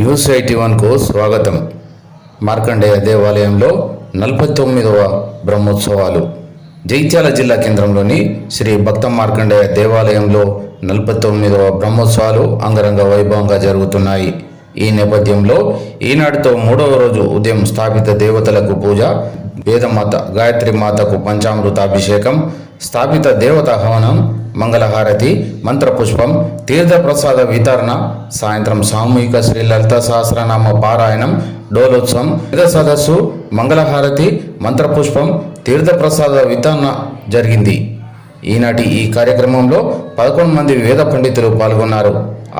News eighty వన్కు స్వాగతం. మార్కండేయ దేవాలయంలో నలభై తొమ్మిదవ బ్రహ్మోత్సవాలు. జైత్యాల జిల్లా కేంద్రంలోని శ్రీ భక్త మార్కండేయ దేవాలయంలో నలభై తొమ్మిదవ బ్రహ్మోత్సవాలు అంగరంగ వైభవంగా జరుగుతున్నాయి. ఈ నేపథ్యంలో ఈనాటితో మూడవ రోజు ఉదయం స్థాపిత దేవతలకు పూజ వేదమాత గాయత్రి మాతకు పంచామృతాభిషేకం స్థాపిత దేవత హవనం మంగళహారతి మంత్రపుష్పం తీర్థప్రసాద వితరణ సాయంత్రం సామూహిక శ్రీ లలిత సహస్రనామ పారాయణం డోలోత్సవం వేద సదస్సు మంగళహారతి మంత్రపుష్పం తీర్థప్రసాద వితరణ జరిగింది. ఈనాటి ఈ కార్యక్రమంలో పదకొండు మంది వేద పండితులు పాల్గొన్నారు.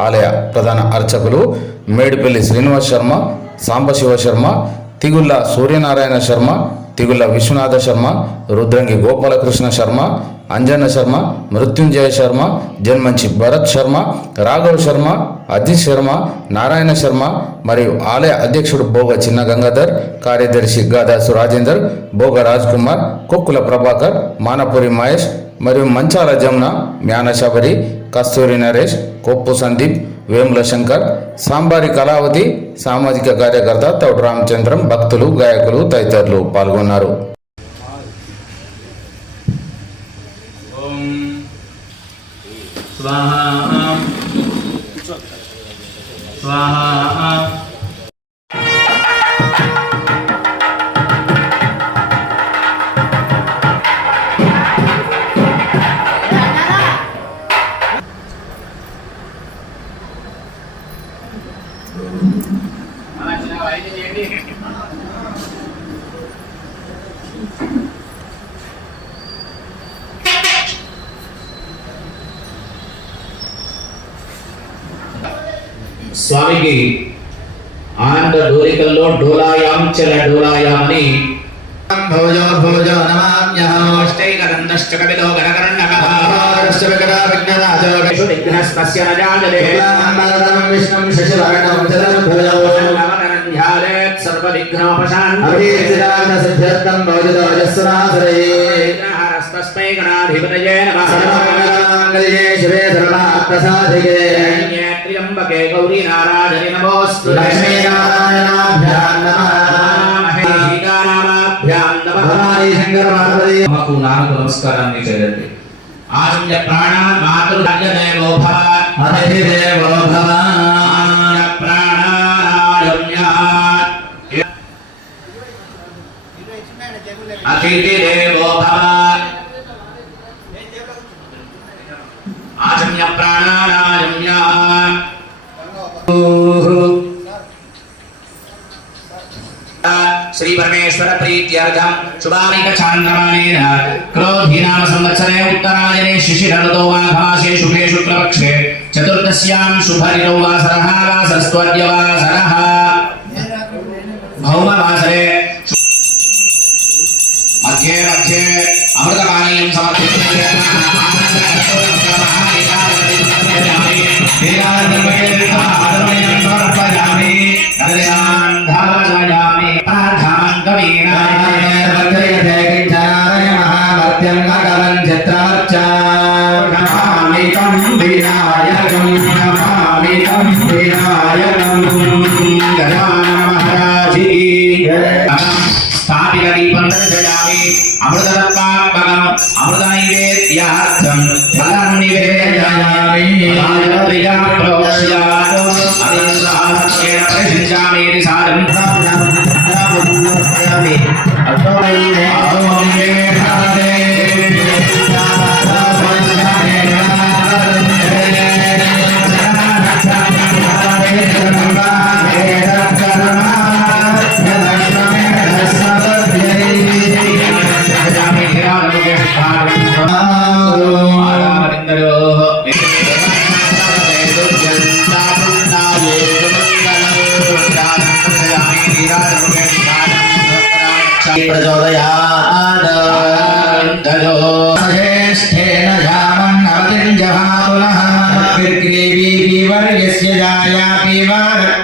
ఆలయ ప్రధాన అర్చకులు మేడిపల్లి శ్రీనివాస్ శర్మ సాంబశివ శర్మ తిగుళ్ళ సూర్యనారాయణ శర్మ తిగుళ్ళ విశ్వనాథ శర్మ రుద్రంగి గోపాలకృష్ణ శర్మ అంజన శర్మ మృత్యుంజయ శర్మ జన్మంచి భరత్ శర్మ రాఘవ్ శర్మ అజిత్ శర్మ నారాయణ శర్మ మరియు ఆలయ అధ్యక్షుడు భోగ చిన్న గంగాధర్ కార్యదర్శి గాదాసు రాజేందర్ భోగ రాజ్ కుమార్ కొక్కుల ప్రభాకర్ మానపురి మహేష్ మరియు మంచాల జమున జ్ఞాన శబరి కస్తూరి నరేష్ కొప్పు సందీప్ వేముల శంకర్ సాంబారి కళావతి సామాజిక కార్యకర్త తౌడు రామచంద్రం భక్తులు గాయకులు తదితరులు పాల్గొన్నారు. స్వాహా స్వాహా స్వామికి ఆనంద డోరికల్లో డోలాయాం చల డోలాయాం అని భోజో భోజో నమామ్యహం. అష్టైకదండశ్చ కపిలో గణకర్ణకః. విఘ్నరాజో విఘ్నస్తస్య న జాయతే శుక్లాంబరధరం విష్ణుం శశివర్ణం చతుర్భుజో నవనన్ధ్యాదేత్ సర్వవిఘ్నోపశాంతి అభిజిరాజ तस्मै गणाधिपतये नमः सर्वमङ्गलये शिवे सर्वार्थसाधिके त्र्यम्बके गौरी नारायणे नमोऽस्तु लक्ष्मी नारायणाभ्यां नमः మాకు నాకు నమస్కారాన్ని చేయండి ఆంజ ప్రాణ మాతృదేవో భవ అతిథిదేవో భవ ప్రాణాయ అతిథిదేవో భవ आचम्य प्राणायाम्य। श्री परमेश्वर प्रीत्यर्थम शुभामिक चांद्रमानेन क्रोधी नाम संवत्सरे उत्तरायणे शिशिर ऋतो माघमासे शुभे शुक्लपक्षे चतुर्दश्याम शुभरितो वासरः वासरस्त्वद्य वासरः भौम वासरे मध्ये मध्ये अमृतपानीयं समर्पित। నైవేద్యార్థం ఫలం నివేదయామి రాజప్రియ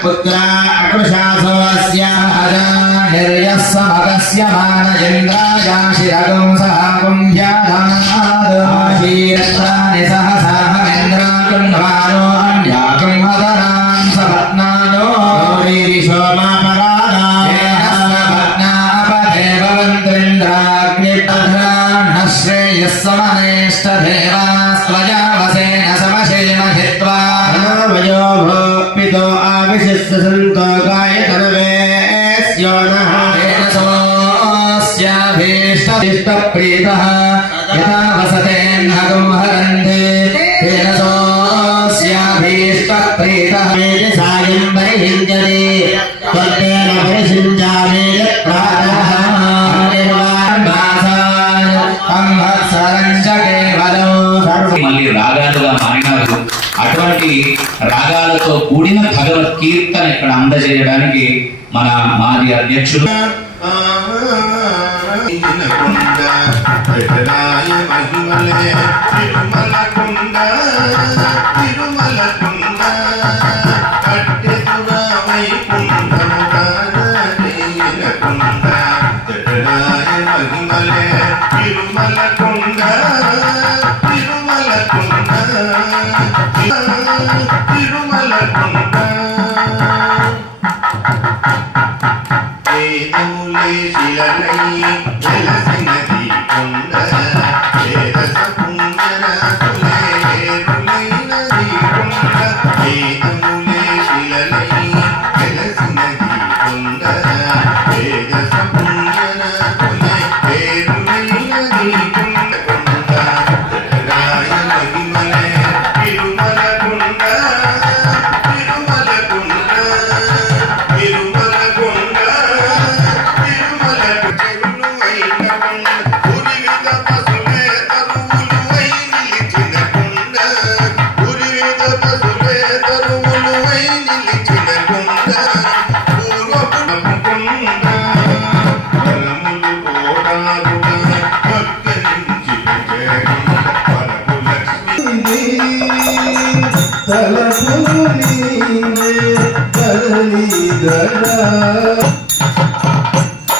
पुत्रा अकृशासोऽस्याः समगस्य मानयन्द्रायाशिरगं सह कुम्भ्याधाशीरत्राणि सहसाहमिन्द्राकुम्भानो अन्याकुं हतरां सपत्नानो ीरिशोमापराणापदे भवन्त्रिन्द्राग्निपधरान्नश्रेयः समनेष्टदेवा आविशिष्ट सन्तो गायतनवेस्यो नः तेन सोऽस्याभीष्टभीष्टप्रीतः यथा वसतेऽन्नगं हरन्ति तेन सोऽस्याभीष्टप्रीतः मेति सायं परिहिञ्जति त्वत्तेन परिषिञ्जामि यत्प्रातः निर्वाण्मासान् संवत्सरं च केवलं सर्व మళ్ళీ రాగాలుగా మారినారు అటువంటి రాగాలతో కూడిన భగవత్ కీర్తన ఇక్కడ అందజేయడానికి మన మాజీ అధ్యక్షులు పెట్టరాయ మహిమలే తిరుమల కుండ తిరుమల కుండ కట్టెదురా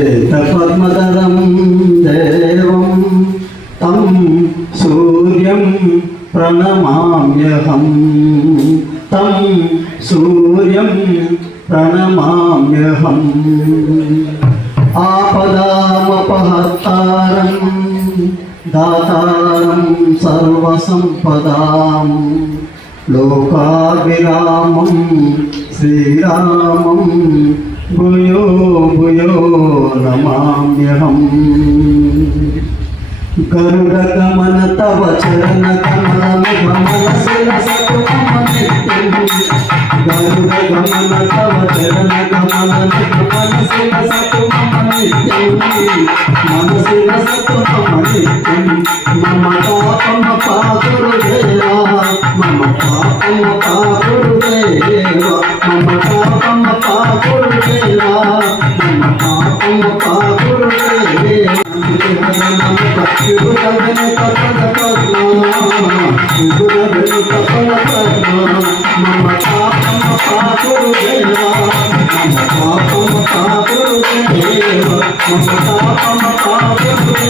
శ్వేతపద్మధరం దేవం తం సూర్యం ప్రణమామ్యహం. తం సూర్యం ప్రణమామ్యహం. ఆపదామపహర్తారం దాతారం సర్వసంపదాం. లోకాభిరామం श्रीरामं भूयो भूयो नमाम्यहम्। गरुडगमन तव चरणकमलमुपमनसिरसतुमनित्यं तव चरणकमलमुपमनसिरसतुमनित्यं मनसिरसतुमनित्यं मम पापम पाकुरुदया मम पापम पाकुरुदया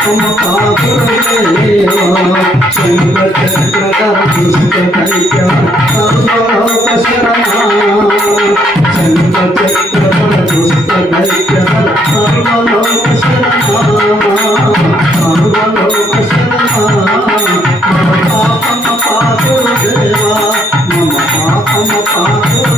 పాపమ పాపురు చంద్ర చక్రధర దుష్ట దైత్య సర్వలోక శరణా చంద్ర చక్రధర దుష్ట దైత్య సర్వలోక శరణా సర్వలోక శరణా పాపమ పాపురు మమ పాపమ పాపురు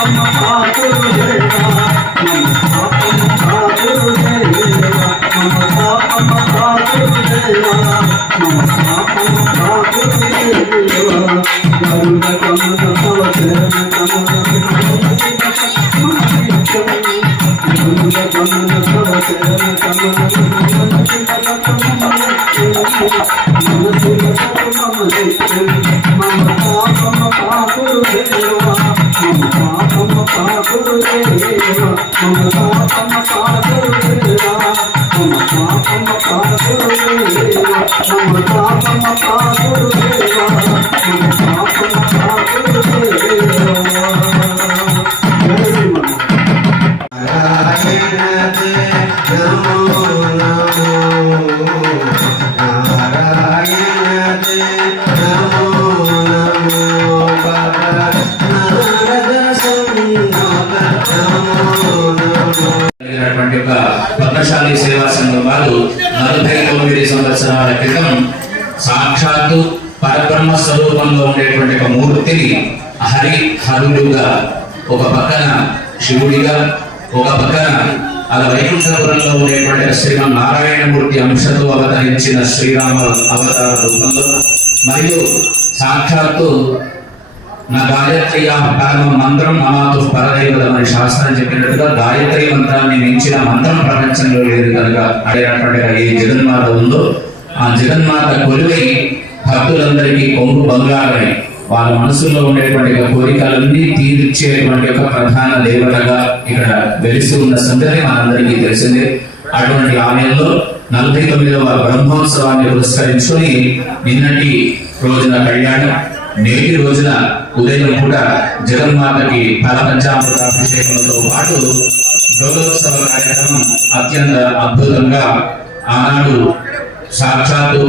పాపమ పాపురు పాపమ పాపమ విధంగా ఒక పక్కన అలా వైకుంఠపురంలో ఉండేటువంటి శ్రీమన్ నారాయణమూర్తి అంశతో అవతరించిన శ్రీరామ అవతార రూపంలో మరియు సాక్షాత్తు నా గాయత్రియా పరమ మంత్రం నమాతు పరదైవతం అని శాస్త్రం చెప్పినట్టుగా గాయత్రి మంత్రాన్ని మించిన మంత్రం ప్రపంచంలో లేదు కనుక అడిగినట్టుగా ఏ జగన్మాత ఉందో ఆ జగన్మాత కొలువై భక్తులందరికీ కొంగు బంగారమే. వాళ్ళ మనసులో ఉండేటువంటి కోరికలన్నీ తీర్చేటువంటి యొక్క ప్రధాన దేవతగా ఇక్కడ వెలిసి ఉన్న సంగతి మనందరికీ తెలిసిందే. అటువంటి ఆలయంలో నలభై తొమ్మిదవ బ్రహ్మోత్సవాన్ని పురస్కరించుకొని నిన్నటి రోజున కళ్యాణం నేటి రోజున ఉదయం పూట జగన్మాతకి ఫలపంచామృతాభిషేకంతో పాటు గౌరవోత్సవ కార్యక్రమం అత్యంత అద్భుతంగా ఆనాడు సాక్షాత్తు